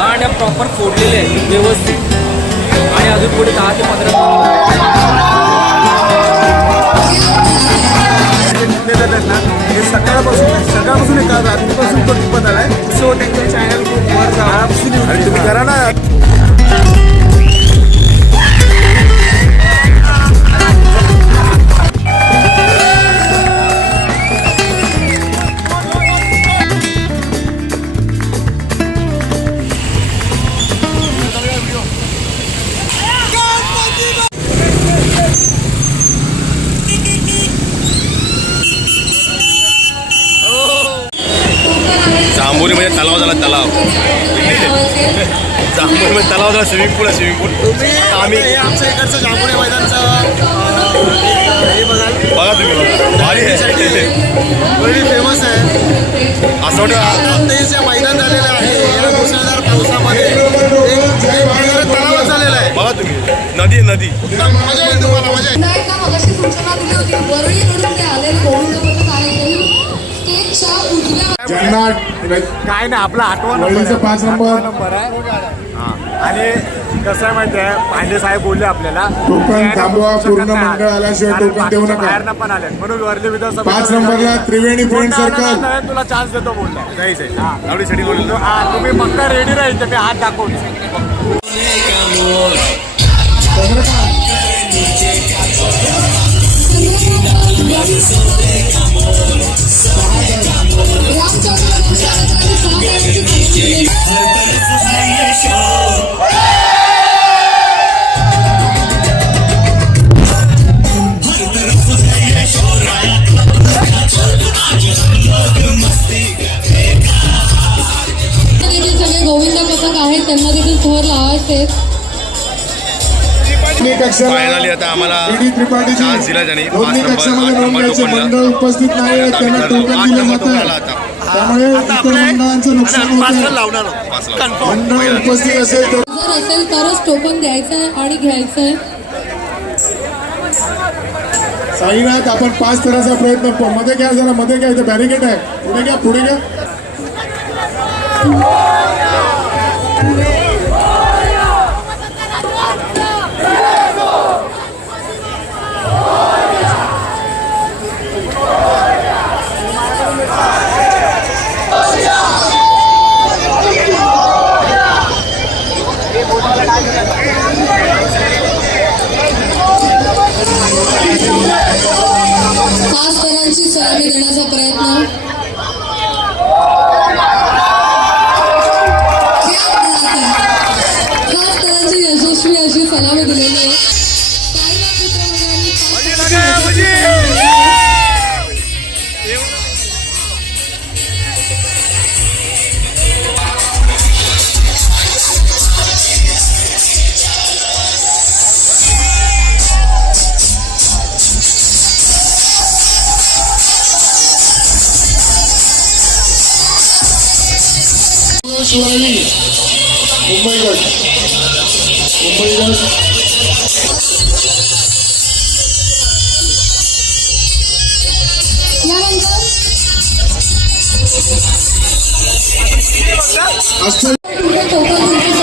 आणि प्रॉपर फोडलेले आहेत व्यवस्थित. आणि अजून पुढे 10 ते 15 हे सकाळपासून एका रात्रीपासून तो टिपत आलाय. सो त्यांच्या चॅनल वर जा आणि तुम्ही करा ना. जांभोरी म्हणजे तलाव झाला तलाव. जांभोरी म्हणजे तलाव झाला स्विमिंग पूल आहे स्विमिंग पूल. आम्ही आमच्या इकडचं जांभोरी मैदानचं हे बघा तुम्ही भारी आहे फेमस आहे. असं वाटतं आता जे मैदान झालेलं आहे या मुसळधार पावसामध्ये एक तलाव झालेला आहे. बघा तुम्ही नदी आहे नदी. मजा येईल तुम्हाला मजा येईल. मगाशी सूचना दिली होती वरळीकडून ते आलेले गोविंद पथक आहे स्टेजच्या उजव्या ज्यांना काय नाही आपला आठवण 5 नंबर आहे. आणि कसं आहे माहिती आहे पांडे साहेब बोलले आपल्याला टोकन थांबवा पूर्ण मंडळ आल्याशिवाय टोकन देऊ नका. बाहेरनं पण आले म्हणून वर्धे विधानसभा 5 नंबरला त्रिवेणी फ्रेंड सर्कल तुला चान्स देतो बोलला. एवढी सिटी बोललो. तुम्ही फक्त रेडी राहील मी हात दाखवतो. सगळे गोविंद पथक आहेत त्यांना देखील थोर लावायचे. फायनली आता आम्हाला चान्स दिला त्यांनी. 5 नंबर मंडळ उपस्थित नाही आहेत त्यांना टोकन दिलं जातं. त्यामुळे इतर मंडळांचं नुकसान होतं. मंडळ उपस्थित असेल तर जर असेल तरच टोकन द्यायचं आहे आणि घ्यायचं आहे. साईनाथ आपण 5 करायचा प्रयत्न मध्ये घ्या जरा मध्ये घ्या. इथे बॅरिकेड आहे. पुढे घ्या पुढे घ्या. खास करांची सलामी देण्याचा प्रयत्न. खास करांची यशस्वी अशी सलामी दिलेली आहे. शिवानी मुंबईगड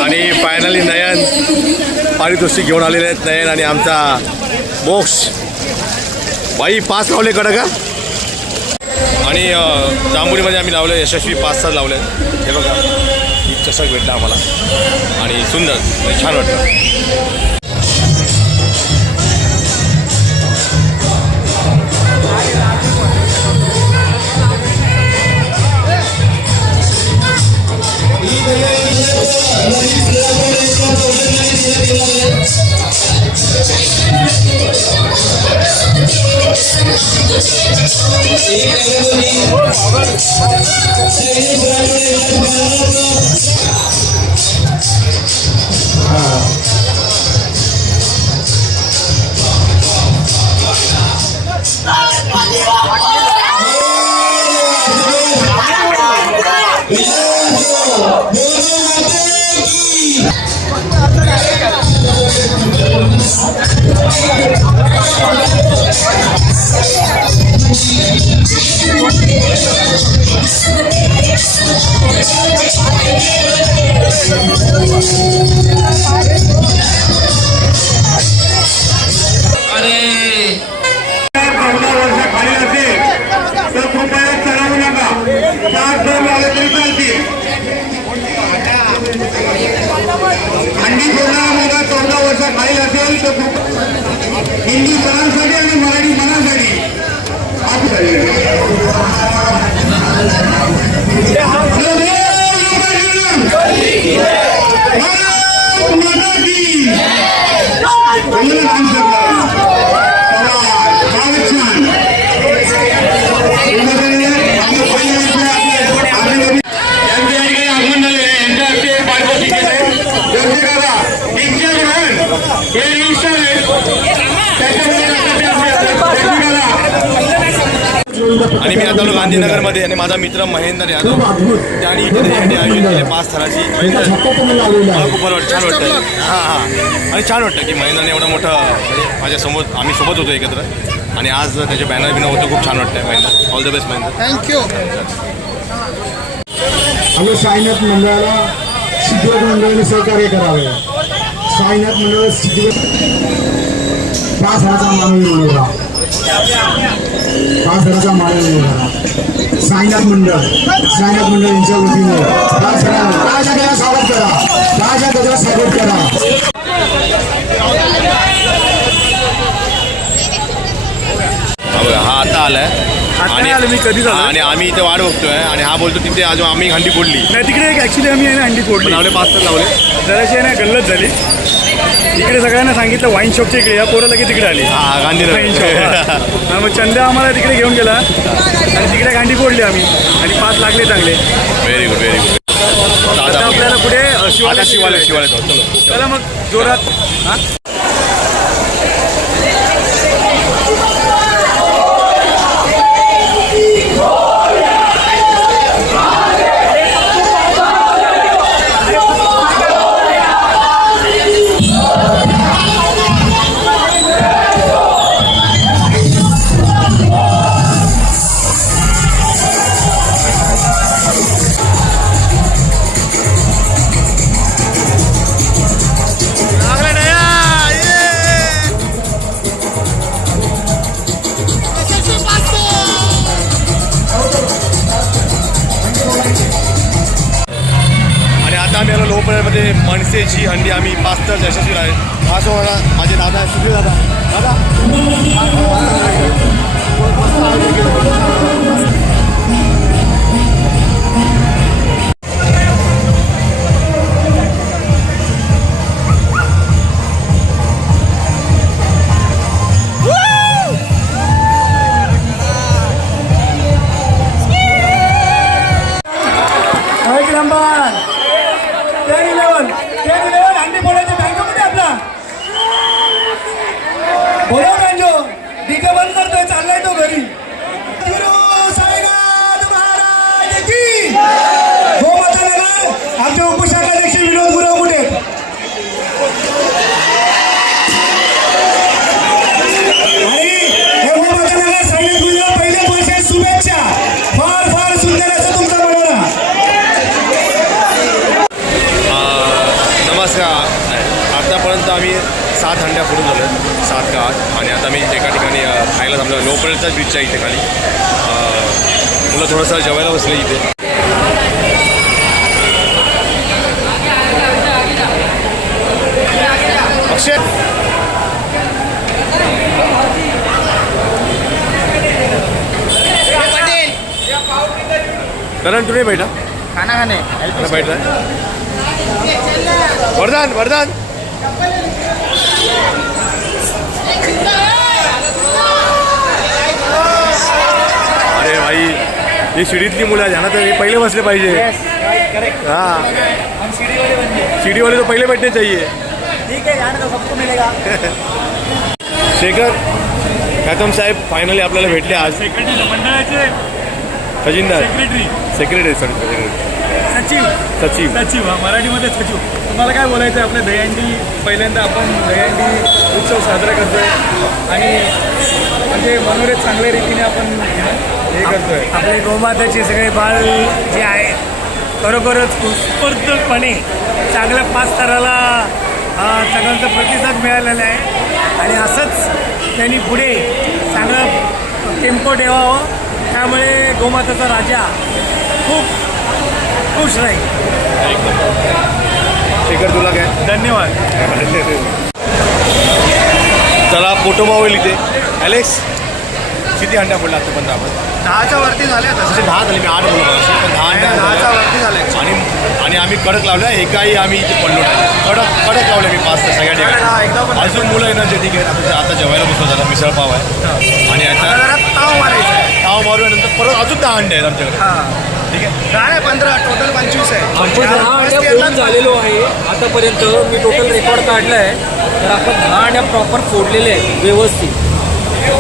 आणि फायनली नयन पारितोषिक घेऊन आलेले आहेत. नयन आणि आमचा मोक्ष बाई 5 लावले कडं का. आणि जांभुरीमध्ये आम्ही लावले यशस्वी 5-7 लावले. हे बघा एक चषक भेटला आम्हाला आणि सुंदर छान वाटतं. अंडी फोडणारा मुलगा 14 वर्षाखालील असेल तर हिंदी सणांसाठी आणि मराठी मनासाठी आणि मी आता आलो गांधीनगरमध्ये आणि माझा मित्र महेंद्र यादव त्याने इथे दहीहंडी आयोजित केले 5 थराची. मला खूप बरं वाटतं, छान वाटतं. हां आणि छान वाटतं की महेंद्रने एवढं मोठं म्हणजे माझ्यासमोर आम्ही सोबत होतो एकत्र आणि आज त्याचे बॅनर बिनर होतं. खूप छान वाटतं Mahendra. All the best Mahendra. Thank you. आपल्या साईनाथ मंडळाला सिद्धीनाथ मंडळाने सहकार्य करावे. साईनाथ मंडळाला सिद्धीनाथ 5 हजाराचा मानवी मिळवला. 5 हजाराचा मानवी मिळवला. साईनाथ मंडळ यांच्या वतीने 5 हजार स्वागत करा. 5 हजार स्वागत करा. हा आता आलाय आणि मी कधी झालं आणि आम्ही इथे वाट बघतोय आणि हा बोलतो तिथे अजून आम्ही हंडी फोडली नाही. तिकडे एक ॲक्च्युली आम्ही आहे ना हंडी फोडली, लावले 5 तास लावले. जराशी आहे ना गल्लत झाली. इकडे सगळ्यांना सांगितलं वाईन शॉपच्या इकडे, या पोरं लगेच तिकडे आली हा वाईन शॉप. गांधीनगर. मग चंद्या आम्हाला तिकडे घेऊन गेला आणि तिकडे गांडी फोडली आम्ही आणि 5 लागले चांगले. Very good very good. आता आपल्याला पुढे शिवाले शिवाले शिवाले चलो चला मग जोरात. हां आम्ही आलो लोहपळ्यामध्ये मनसेची हंडी आम्ही 5 तास यशस्वी आहे. माझ्यासोबत माझे दादा सुधीर दादा. हंडी फोडायच्या बँकामध्ये आपला बोला गांजो डीजे बंद करतोय, चाललाय तो घरी. हो माता आमचे उपशाखाध्यक्ष विनोद गुरव कुठे आणि हे हो माता नगर साईनाथ मंडळ पहिल्याच वर्षात शुभेच्छा. फार फार सुंदर असं तुमचा मनोरा. नमस्कार. आतापर्यंत आम्ही 7 हंड्या फोडून झालो, 7 का 8. आणि आता मी एका ठिकाणी खायला थांबलो. लोहपळ्याचा बीचच्या इथे खाली मुलं थोडंसं जेवायला बसले इथे. अक्षय करण तुझे बैठा खाना खाने बैठ रहा वरदान वरदान. अरे भाई ही शिडीतली मुलं आहेत ना, तर हे पहिले बसले पाहिजे. हां सीढ़ी वाले तो पहिले बैठने चाहिए. ठीक है यार, सबको मिलेगा. शेखर खतम साहेब फायनली आपल्याला भेटले आज. मंडळाचे खजिनदार सेक्रेटरी सचिव हा मराठीमध्ये सचिव. तुम्हाला काय बोलायचं आहे? आपल्या दहीहंडी पहिल्यांदा आपण दहीहंडी उत्सव साजरा करतोय आणि म्हणजे मनोरे चांगल्या रीतीने आपण हे करतोय. आपले गोमाताचे सगळे बाळ जे आहे खरोखरच उत्स्फूर्तपणे चांगल्या 5 थराला सगळ्यांचा प्रतिसाद मिळालेला आहे आणि असंच त्यांनी पुढे चांगलं टेम्पो ठेवावं. त्यामुळे गोमाताचा राजा खूप खुश राहील. शेखर तुला काय धन्यवाद. चला फोटो होईल इथे. ॲलेक्स किती अंड्या पडला आतापर्यंत आपण? 10च्या वरती झाले आता. 10 झाले, मी 8 बोललो पण 10 अंड्या 10च्या वरती झाले. आणि आम्ही कडक लावल्या. एकाही आम्ही इथे पडलो नाही. कडक लावले मी 5 सगळ्या ठिकाणी. अजून मुलं एनर्जेटिक आहेत. आता जेवायला बसलो झाला मिसळ पाव आहे आणि आता ताव मारायचं. ताव मारूनंतर परत अजून 10 अंडे आहेत आमच्याकडे. ठीक आहे, 10 15 टोटल 25 आहे. आपण 10 अंड्या फोडून झालेलो आहे आतापर्यंत. मी टोटल रेकॉर्ड काढला आहे. तर आपण 10 अंड्या प्रॉपर फोडलेले आहेत व्यवस्थित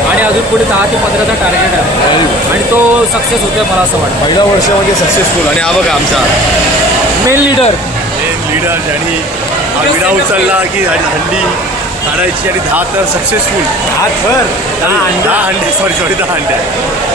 आणि अजून पुढे 10 ते 15चा टार्गेट आहे आणि तो सक्सेस होतोय मला असं वाटतं. पहिल्या वर्षामध्ये सक्सेसफुल. आणि हा बघा आमचा मेन लीडर ज्यांनी हा विडा उचलला की हंडी काढायची आणि 10 तर सक्सेसफुल. 10 अंडे सॉरी 10 अंडे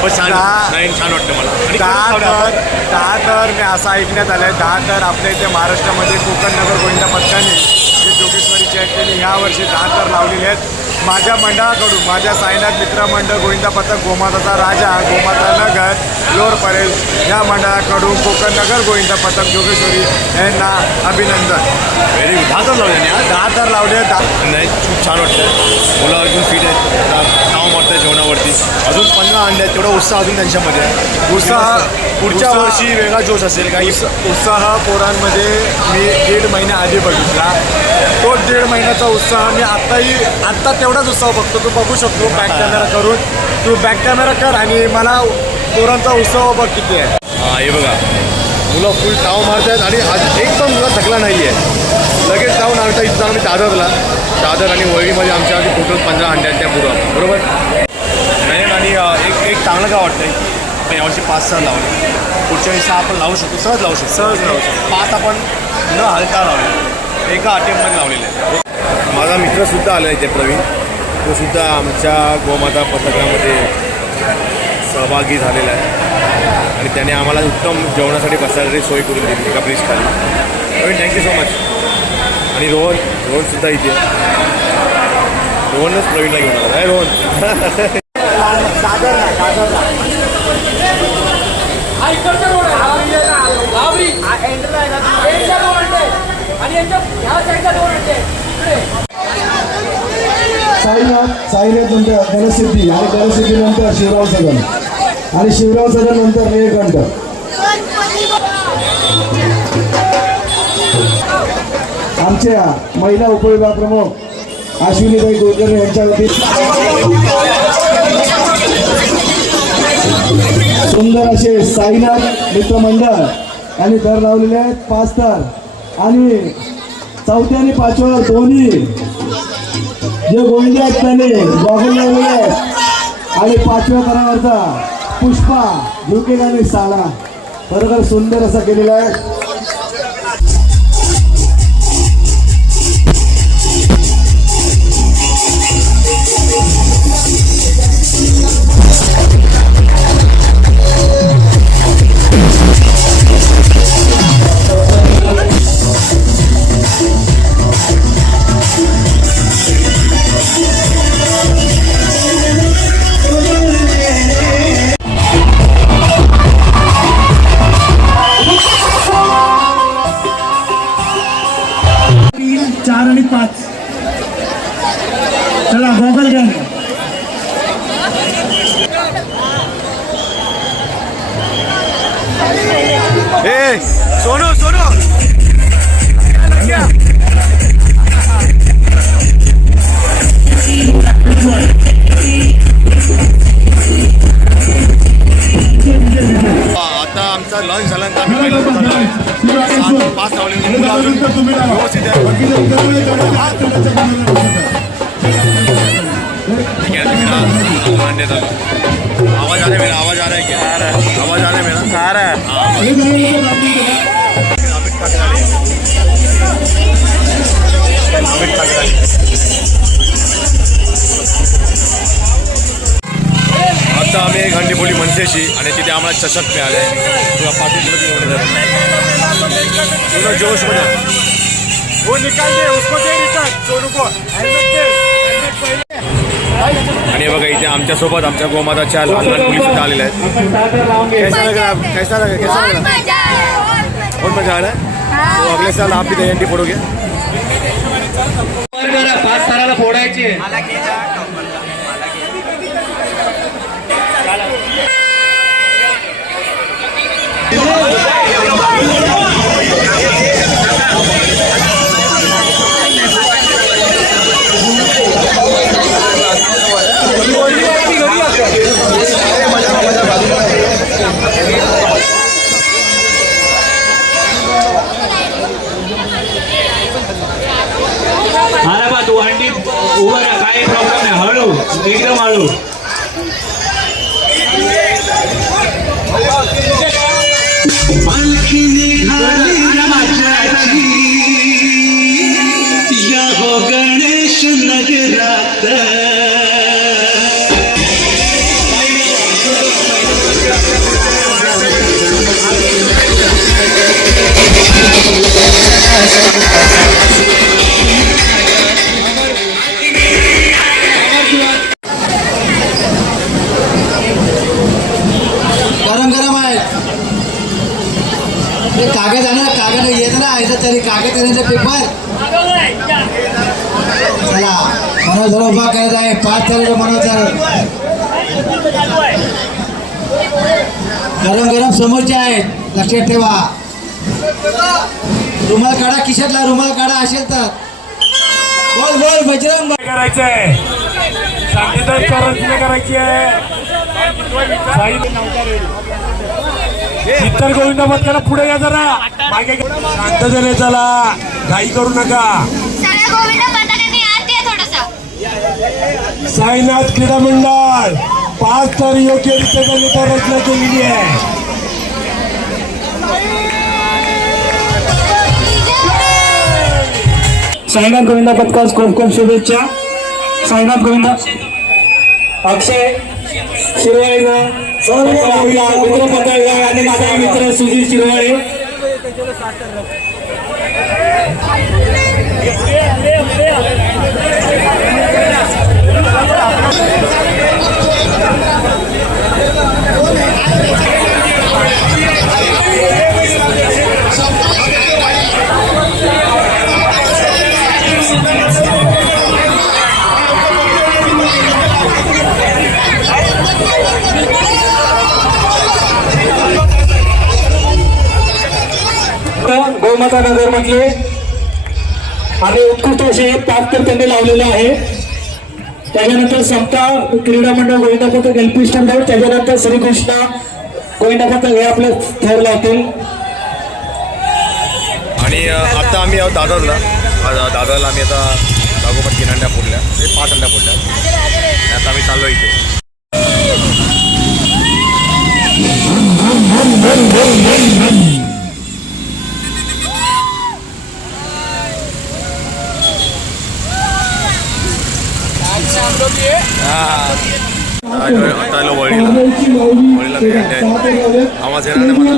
पण छान. नाही छान वाटतं मला. आणि 10 तर मी असं ऐकण्यात आलं आहे 10 तर आपल्या इथे महाराष्ट्रामध्ये कोकण नगर गोविंदा पथकाने जे जोगेश्वरी चॅट त्यांनी ह्या वर्षी 10 तर लावलेले आहेत. माझ्या मंडळाकडून माझ्या साईनाथ मित्र मंडळ गोविंदा पथक गोमाताचा राजा गोमाता नगर लोअर परेल या मंडळाकडून कोकण नगर गोविंदा पथक जोगेश्वरी यांना अभिनंदन. Very good. 10 तर लावले आणि 10 तर लावले. नाही खूप छान वाटतं. मुलं अजून फिट आहेत. नाव मारतं जेवणावरती. अजून 15 अंडे आहेत. तेवढा उत्साह अजून त्यांच्यामध्ये आहे. पुढच्या वर्षी वेगळा जोश असेल. काही उत्साह पोरांमध्ये मी 1.5 महिन्या आधी बघितला. तो 1.5 महिन्याचा उत्साह मी आत्ता तेवढाच उत्साह बघतो. तू बघू शकतो बॅक कॅमेरा करून. तू बॅक कॅमेरा कर आणि मला पोरांचा उत्साह बघ किती आहे. हे बघा मुलं फुल ताव मारत आहेत आणि आज एक पण मुलं थकला नाही आहे. लगेच जाऊन आमच्या इथं आम्ही दादर आणि वळीमध्ये आमच्या आधी टोटल 15 अंडे आहेत त्या पुढं बरोबर नाही. आणि एक चांगलं काय वाटतं आहे आपण यावर्षी 5 सहज लावले. पुढच्या वेळेस आपण लावू शकतो. सहज लावू शकतो. 5 आपण न हलता लावले. एका अटेम्पमध्ये लावलेले आहे. माझा मित्रसुद्धा आला इथे प्रवीण. तो सुद्धा आमच्या गोमाता पथकामध्ये सहभागी झालेला आहे आणि त्याने आम्हाला उत्तम जेवणासाठी बसायला सोय करून दिली एका ब्रिज खाली. Praveen thank you so much. आणि रोहनसुद्धा इथे. रोहनच प्रवीणला घेऊन आला आहे. रोहन साईनाथ नंतर गणसिद्धी आणि गणसिद्धीनंतर शिवराव सदन आणि शिवराव सदन नंतर नीलकंठ. आमच्या महिला उपविभाग प्रमुख अश्विनीबाई गुर्जर यांच्या वतीने सुंदर असे साईनाथ मित्रमंडळ यांनी दर लावलेले आहेत 5 तर. आणि 4थ्या आणि 5व्या दोन्ही जे गोविंद आहेत त्यांनी गॉगल लावलेले आहेत. आणि 5व्या थरावरचा पुष्पा झुकेगाने साला बरोबर सुंदर असा केलेला आहे. चला गॉगल घ्या. सोनू आता आमचा लंच झाल्यानंतर आम्ही पहिला 5 लावले. अजून व्यवस्थित आवाज आ रहा है क्या? आवाज आ रहा है मेरा? आ रहा है. आता आम्ही एक हंडी बोली मनसेशी आणि तिथे आम्हाला चषक मिळाले. तुला पाठी पूर्ण जोशमध्ये. वो निकाल दे उसको दे रिटर्न सोनू को हेल्मेट दे हेल्मेट पहिले. आणि बघा इथे आमच्यासोबत आमच्या गोमाताच्या लहान लहान मुली सुद्धा आलेल्या आहेत. कैसा लग रहा कैसा लग कैसा लग रहा बहुत मजा आ रहा है. तो अगले साल आप भी दहीहंडी फोड़ोगे. पाच ताराला फोडायची आहे. अरे बा तू हंडी उभं राहा, काही प्रॉब्लेम नाही. हळू एकदम हळू. आणखी निघाली राजाची या हो गणेश नगरात. गरम गरम आहे. ते कागद आहे ना, कागद येत ना आहे तरी कागद येण्याचे पेपर. चला मनोज जरा उभा करायचा आहे. 5 तारीख मनोज गरम गरम समोरचे आहेत, लक्षात ठेवा. रुमाल काढा, खिशातला रुमाल काढा असेल तर. बोल बोल बजरंग. करायचं आहे शांतीदार चरण करायची आहे. इतर गोविंदा पथकाला पुढे या जरा मागे शांत झाले. चला घाई करू नका. साईनाथ क्रीडा मंडळ 5 तर योग्यरित्या त्यांनी रचना केलेली आहे. साईनाथ गोविंदा पथकास खूप खूप शुभेच्छा. साईनाथ गोविंदा अक्षय शिरवाळेचा मित्र पकडला आणि माझा मित्र सुधीर शिरवाळे. गोमाता नगर मधले आणि उत्कृष्ट असे 5 तर त्यांनी लावलेले आहे. त्याच्यानंतर समता क्रीडा मंडळ गोविंदा पथक एलपी स्टँडवर, त्याच्यानंतर श्रीकृष्णा गोविंदा पथक हे आपले थर लावतील. आणि आता आम्ही आहोत दादरला. दादरला आम्ही आता लागोपाठ 3 हंड्या फोडल्या, 5 हंड्या फोडल्या. आता आम्ही चाललो इथे. आता वळीला आवाज येणार नाही मला.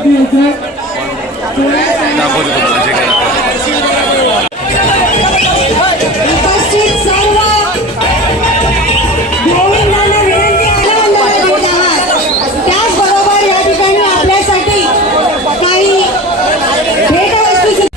दाखवतो तुम्हाला जे काय. उपस्थित सर्व गोविंदांना विनंती आहे. त्याचबरोबर या ठिकाणी आपल्यासाठी काही भेटवस्तू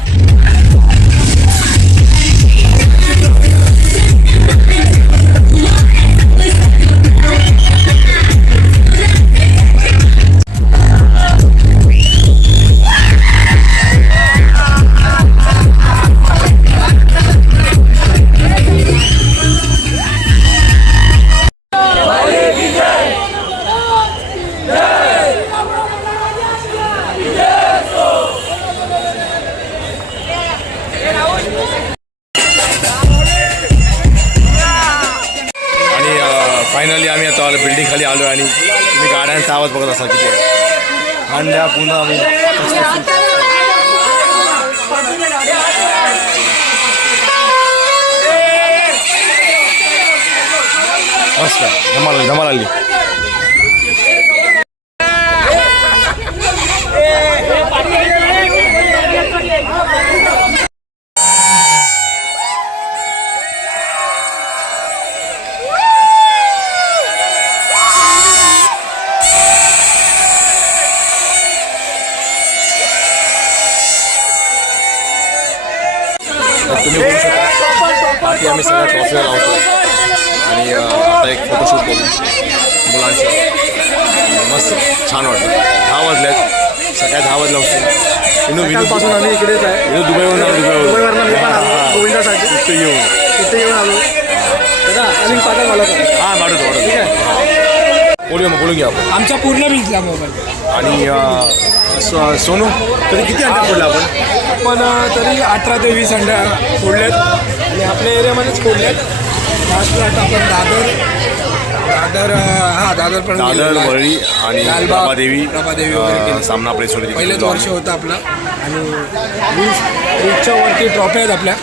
फायनली आम्ही आता बिल्डिंग खाली आलो आणि तुम्ही गाड्यांचा आवाज बघत असाल किती आहे. हांड्या पुन्हा आम्ही मस्त धमाल धमाल आली. तुम्ही बघू शकता बाकी आम्ही सगळ्या ट्रॉफीला लावतो आणि आता एक फोटोशूट करू मुलांचं मस्त छान वाटलं. 10 वाजल्यात सकाळी 10 वाजल्या होते विनोदपासून आम्ही इकडेच आहे. दुबईवरून दुबईवरनं मी पण आलो गोविंदासाठी. तिथे येऊन तिथे येऊन आलो दादा अजून पाठव मला पण. हां वाढवतो बोलून घ्या आपण. आमच्या पूर्ण बिजला मोबाईल आणि सोनू तरी किती अंडा फोडला आपण? पण तरी 18 ते 20 अंड्या फोडल्यात आणि आपल्या एरियामध्येच फोडल्यात. लास्टला आता आपण दादर पण दादर वरळी आणि लालबाग, प्रभादेवी वगैरे केली. सामना प्रेसवरती पहिलंच वर्ष होतं आपलं आणि 20च्या वरती ट्रॉफी आहेत आपल्या.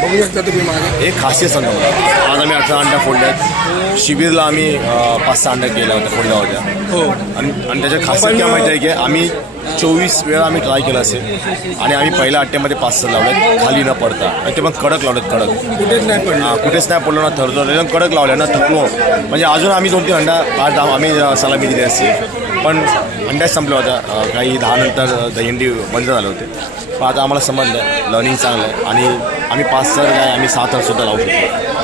बघू शकता तुम्ही मागे. एक खासियत सांगतो मला. आज आम्ही 18 अंड्या फोडल्यात. शिबिरला आम्ही 5-6 अंड्या केल्या होत्या फोडल्या होत्या. हो आणि त्याच्यात खासियत काय माहिती आहे की आम्ही 24 वेळा आम्ही ट्राय केला असेल आणि आम्ही पहिल्या अट्ट्यामध्ये 5-6 लावल्यात खाली न पडता आणि ते पण कडक लावलेत कडक. कुठेच नाही पडलं. कुठेच नाही पडलो ना थरथर एकदम कडक लावल्या ना थकलो. म्हणजे अजून आम्ही 2-3 अंडा 8-10 आम्ही सलामी दिली असते पण अंड्याच संपल्या होत्या. काही 10 नंतर दहीहंडी बंद झाले होते. पण आता आम्हाला समजलं लर्निंग चांगलं आहे आणि आम्ही 5 सर काय आम्ही 7 थर सुद्धा लावू शकतो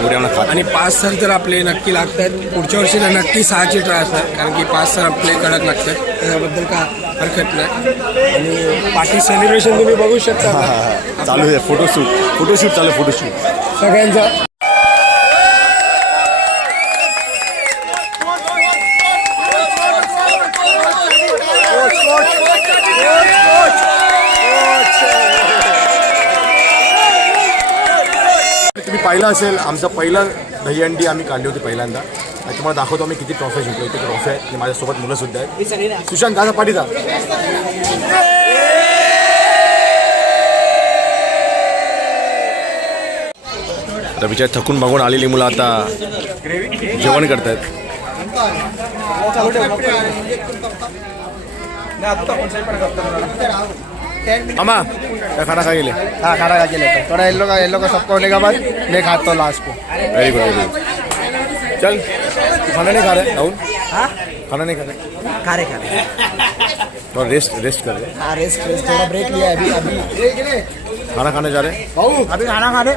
एवढे आम्हाला खात. आणि 5 सर तर आपले नक्की लागतात. पुढच्या वर्षी तर नक्की 6ची ट्राय असतात कारण की 5 सर आपले कडक लागतात. त्याच्याबद्दल का हरकत नाही. आणि पार्टी सेलिब्रेशन तुम्ही बघू शकता. चालू आहे फोटोशूट चालू आहे फोटोशूट सगळ्यांचा. तुम्ही पाहिलं असेल आमचं पहिलं दहीहंडी आम्ही काढली होती पहिल्यांदा आणि तुम्हाला दाखवतो आम्ही किती ट्रॉफी जिंकलो. इथे ट्रॉफी आहेत आणि माझ्यासोबत मुलं सुद्धा आहेत. सुशांत दादा पाठीचा आता बिचार थकून बघून आलेली मुलं आता जेवण करतायत. मामा क्या खाना खा गेले? हाँ खाना खा के लेते हैं. थोड़ा येलो का सबको होने के बाद मैं खाता हूँ लास्ट को. Very good very good. चल तू खाना नहीं खा रहे राहुल? हाँ खाना नहीं खा रहे? खा रहे थोड़ा रेस्ट कर रहे. हाँ रेस्ट थोड़ा ब्रेक लिया है अभी. खाना खाने जा रहे हैं? अभी खाना खा रहे.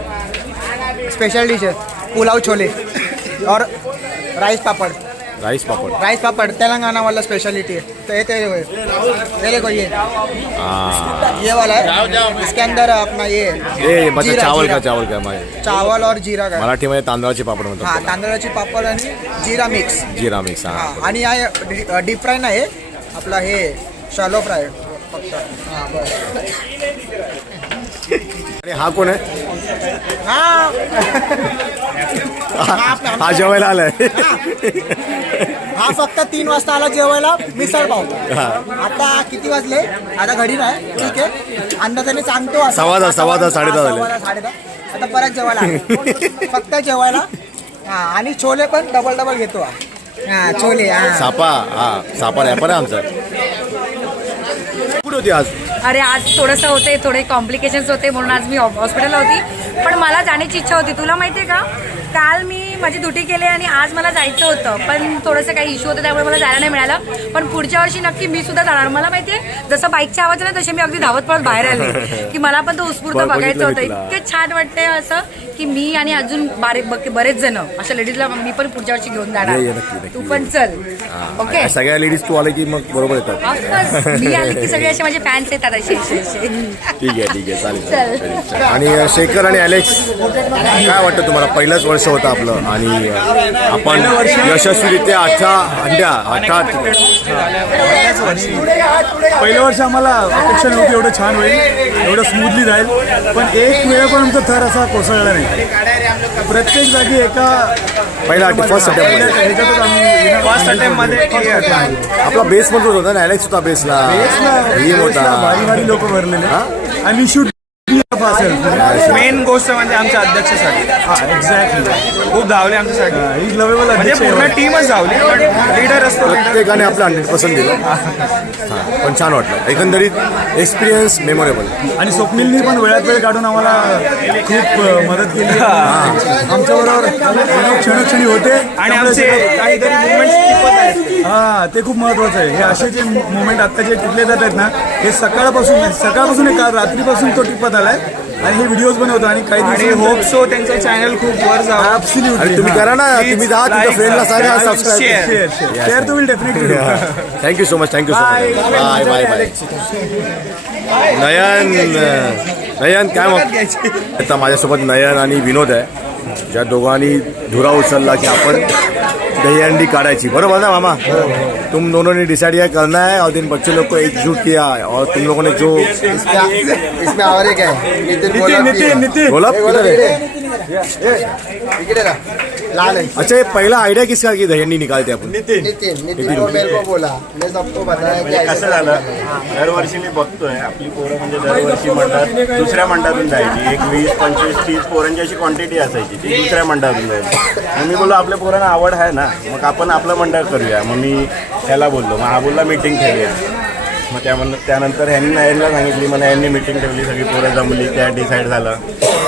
स्पेशल डिश है पुलाव छोले और राइस पापड़. राइस पापड़ तेलंगाना वाला स्पेशलिटी है. तो ये देखो ये वाला है. इसके अंदर अपना ये मतलब जीरा, चावल जीरा. का चावल का माहिती. चावल और जीरा का. मराठीमध्ये तांदळाचे पापड हाँ म्हणतात. तांदळाची पापड आणि जीरा मिक्स. जिरा मिक्स. हाँ हां आणि हा डीप फ्राय नाही आपला हे शॅलो फ्राय फक्त. हां बस. आणि हा कोण आहे? हाँ हा जेवायला आलाय. हा फक्त 3 वाजता आला जेवायला मिसळ पाव. हा. आता किती वाजले? आता घडी नाही ठीक आहे अंदाजाने सांगतो. 10:15 10:30 10:30. आता परत जेवायला आलो. फक्त जेवायला. हा आणि छोले पण डबल घेतो. हा छोले. हा सापा रॅपर आहे आमचा. कुठे होती आज? अरे आज थोडंसं होते थोडे कॉम्प्लिकेशन्स होते म्हणून आज मी हॉस्पिटलला होती. पण मला जाण्याची इच्छा होती. तुला माहिती आहे का काल मी माझी ड्युटी केली आणि आज मला जायचं होतं पण थोडंसं काही इश्यू होतं त्यामुळे मला जायला नाही मिळालं. पण पुढच्या वर्षी नक्की मी सुद्धा जाणार. मला माहिती आहे जसं बाईकच्या आवाज ना तसे मी अगदी धावत पळत बाहेर आले की मला पण तो उत्स्फूर्त बघायचं होतं. इतके छान वाटते असं की मी आणि अजून बरेच जण अशा लेडीजला मी पण पुढच्या वर्षी घेऊन जाणार. तू पण चल. ओके सगळ्या लेडीज तू आले की मग बरोबर येतात. ऑफकोर्स मी आली की सगळे असे माझे फॅन्स येतात असे. ठीक आहे चालेल. आणि शेखर आणि अलेक्स काय वाटतं तुम्हाला? पहिलंच वर्ष होतं आपलं आणि आपण यशस्वीरित्या 18 पहिलं वर्ष आम्हाला अपेक्षा नव्हती एवढं छान होईल एवढं स्मूथली जाईल. पण एक वेळ पण आमचा थर असा कोसळला नाही. प्रत्येक जागी एका पहिला फर्स्ट अटेम्प्टमध्ये आपला बेस मधून होता ना. अलेक्स होता बेसला होता. भारी लोक भरलेले आणि शूट मेन गोष्ट म्हणजे आमच्या अध्यक्षासाठी. एक्झॅक्टली खूप धावले आमच्यासाठी. इज लवेबल म्हणजे पूर्ण टीमच धावली पण लीडर असतो. प्रत्येकाने आपलं 100% दिलं. हां पण छान वाटलं एकंदरीत एक्सपिरियन्स मेमोरेबल. आणि स्वप्नीलनी पण वेळात वेळ काढून आम्हाला खूप मदत केली. आमच्याबरोबर क्षणोक्षणी होते आणि आमचे काहीतरी मुवमेंट. हा ते खूप महत्वाचं आहे. हे असे जे मुवमेंट आता जे टिपले जात आहेत ना हे सकाळपासून काल रात्रीपासून तो टिपत आलाय आणि हे व्हिडिओज बनवतो आणि काही आणि होप सो त्यांचं चॅनल खूप वर जावं. ॲब्सोल्युटली तुम्ही करा ना, तुम्ही जा तुमच्या फ्रेंडला सांगा सबस्क्राईब. शेअर तुम्ही definitely thank you so much, thank you so much. Bye bye bye. Nayan काय मग आता माझ्यासोबत नयन आणि विनोद आहे, ज्या दोघांनी धुरा उचलला की आपण दहीहंडी काढायची. बरोबर ना मामा? तुम दोनों ने डिसाइड किया करना है और दिन बच्चे लोग को एकजुट किया और तुम लोगों ने जो इसमें और एक है नितीन बोला लाल है अच्छा, ये पहला आइडिया किसका की दहीहंडी निकालते आपण? नितिन को मेरे को बोला, मैं सबको बताया कि कसं झालं, दरवर्षी मी बघतोय आपली पोरं म्हणजे दरवर्षी मंडळात दुसऱ्या मंडळातून जायची. एक 20, 25, 30 पोरांची अशी क्वांटिटी असायची, ती दुसऱ्या मंडळातून जायची. मग मी बोललो आपल्या पोरांना आवड आहे ना, मग आपण आपलं मंडळ करूया. मग मी त्याला बोललो, मग हा बोलला मीटिंग ठेवूया. मग त्यानंतर ह्यांनी नायनला सांगितली, मग यांनी मीटिंग ठेवली, सगळी पोरं जमली, त्या डिसाईड झालं.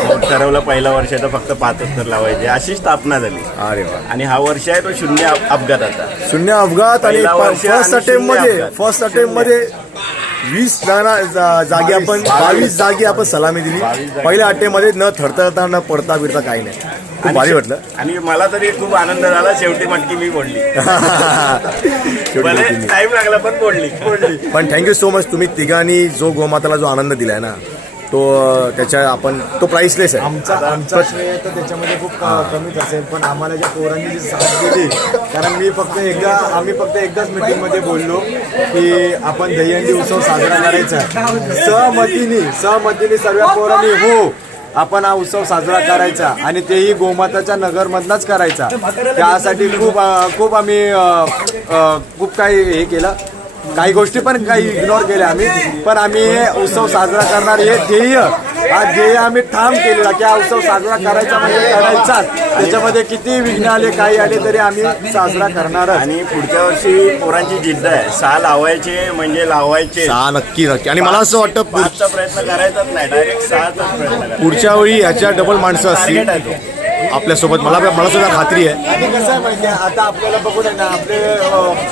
मग ठरवलं पहिलं वर्ष तर फक्त 5च तर लावायचे, अशी स्थापना झाली. अरे वा, आणि हा वर्ष आहे तो शून्य अपघाताचा. शून्य अपघात. आणि पहिला वर्ष फर्स्ट आणि अटेम्प्ट मध्ये 20 जागी आपण 22 जागी आपण सलामी दिली. पहिल्या अटेमध्ये न थरथरता न पडता बिडता काही नाही. खूप भारी वाटलं. आणि मला तरी खूप आनंद झाला. शेवटी मटकी मी फोडली. टाइम लागला पण फोडली. पण थँक्यू सो मच. तुम्ही तिघांनी जो गोमाताला जो आनंद दिलाय ना, तो त्याच्या आपण तो प्राइसलेस आहे. आमचा श्रेय तर त्याच्यामध्ये खूप कमीच असेल, पण आम्हाला ज्या पोरांनी जी साथ दिली, कारण आम्ही फक्त एकदाच मीटिंगमध्ये बोललो की आपण दहीहंडी उत्सव साजरा करायचा. सहमतीने सर्व पोरांनी हो आपण हा उत्सव साजरा करायचा आणि तेही गोमाताच्या नगरमधनंच करायचा. त्यासाठी खूप आम्ही खूप काही हे केलं, काही गोष्टी पण काही इग्नोर केल्या आम्ही, पण आम्ही हे उत्सव साजरा करणार हे ध्येय आम्ही ठाम केलेला की हा उत्सव साजरा करायचा म्हणजे करायचाच. त्याच्यामध्ये किती विघ्न आले काही आले तरी आम्ही साजरा करणार. आणि पुढच्या वर्षी पोरांची जिद्द आहे, 6 लावायचे म्हणजे लावायचे. नक्की. आणि मला असं वाटतं 5चा प्रयत्न करायचाच नाही, डायरेक्ट 6चाच प्रयत्न करायचा. पुढच्या वेळी ह्याच्या डबल माणसं असतील टार्गेट आहे तो. आपल्यासोबत. मला सुद्धा खात्री आहे. आणि कसं आहे माहिती आहे, आता आपल्याला बघून आहे ना, आपले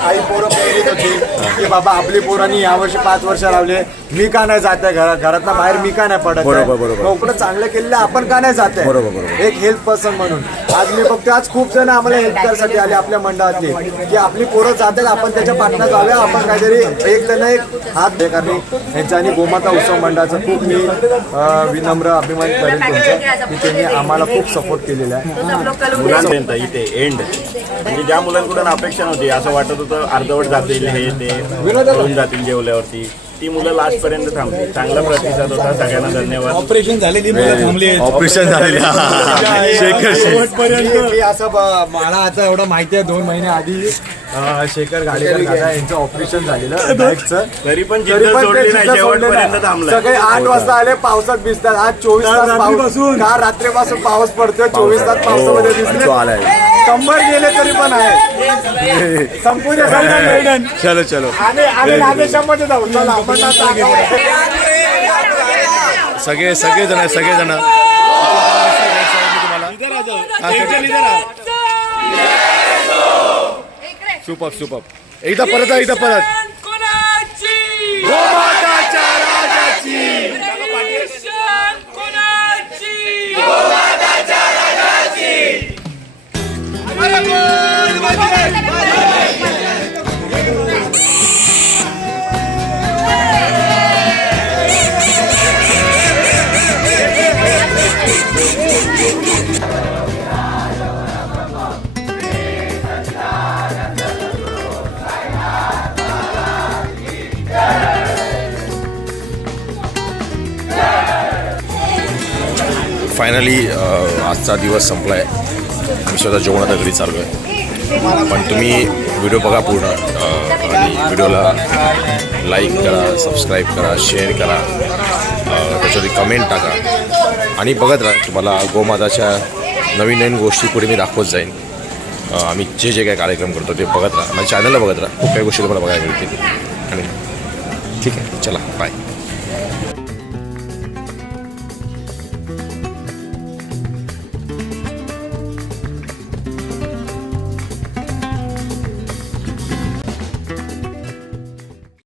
आई पोरं प्रेरित होती की बाबा आपली पोरांनी यावर्षी 5 वर्ष लावले, मी का नाही जात आहे घरातनं बाहेर, मी का नाही पडत. बरोबर. नोकरं चांगलं केलेलं आपण का नाही जात आहे. बरोबर. एक हेल्प पर्सन म्हणून आज मी बघतो, आज खूप जण आम्हाला हेल्प करायसाठी आले आपल्या मंडळातले की आपली पोरं जातात, आपण त्याच्या पाठनं जाऊया, आपण काहीतरी एक त्यांना एक हात दे. कारण यांच्या आणि गोमाता उत्सव मंडळाचं खूप मी विनम्र अभिमान करेन तुमचं की त्यांनी आम्हाला खूप सपोर्ट केलेला आहे. मुलांपर्यंत इथे एंड म्हणजे ज्या मुलांकडून अपेक्षा नव्हती, असं वाटत होतं अर्धवट जातील हे ते होऊन जातील जेवल्यावरती, ती मुलं लास्ट पर्यंत थांबली. चांगला प्रतिसाद होता. सगळ्यांना धन्यवाद. ऑपरेशन झालेली मुलं थांबली. ऑपरेशन झालेलं. मी असं मला आता एवढं माहिती आहे, 2 महिने आधी शेखर गाडेकर दादा यांचं ऑपरेशन झालेलं बॅकचं, तरी पण जिद्द सोडली नाही, शेवटपर्यंत थांबला. सकाळी 8 वाजता आले, पावसात भिजतात. आज 24 तास काल रात्रीपासून पाऊस पडतोय, 24 तास पावसामध्ये दिसले, कंबर गेले तरी पण आहे. संपूर्ण चलो आम्ही नागेशामध्ये जाऊ. चला आपण सगळेजण सुपर. एकदा परत फायनली आजचा दिवस संपला आहे. मी स्वतः जेवणाच्या घरी चालू आहे. पण तुम्ही व्हिडिओ बघा पूर्ण आणि व्हिडिओला लाईक करा, सबस्क्राईब करा, शेअर करा, त्याच्यावरती कमेंट टाका आणि बघत राहा. तुम्हाला गोमाताच्या नवीन गोष्टी पुढे मी दाखवत जाईन. आम्ही जे काही कार्यक्रम करतो ते बघत राहा. माझ्या चॅनलला बघत राहा. खूप काही गोष्टी तुम्हाला बघायला मिळतील. आणि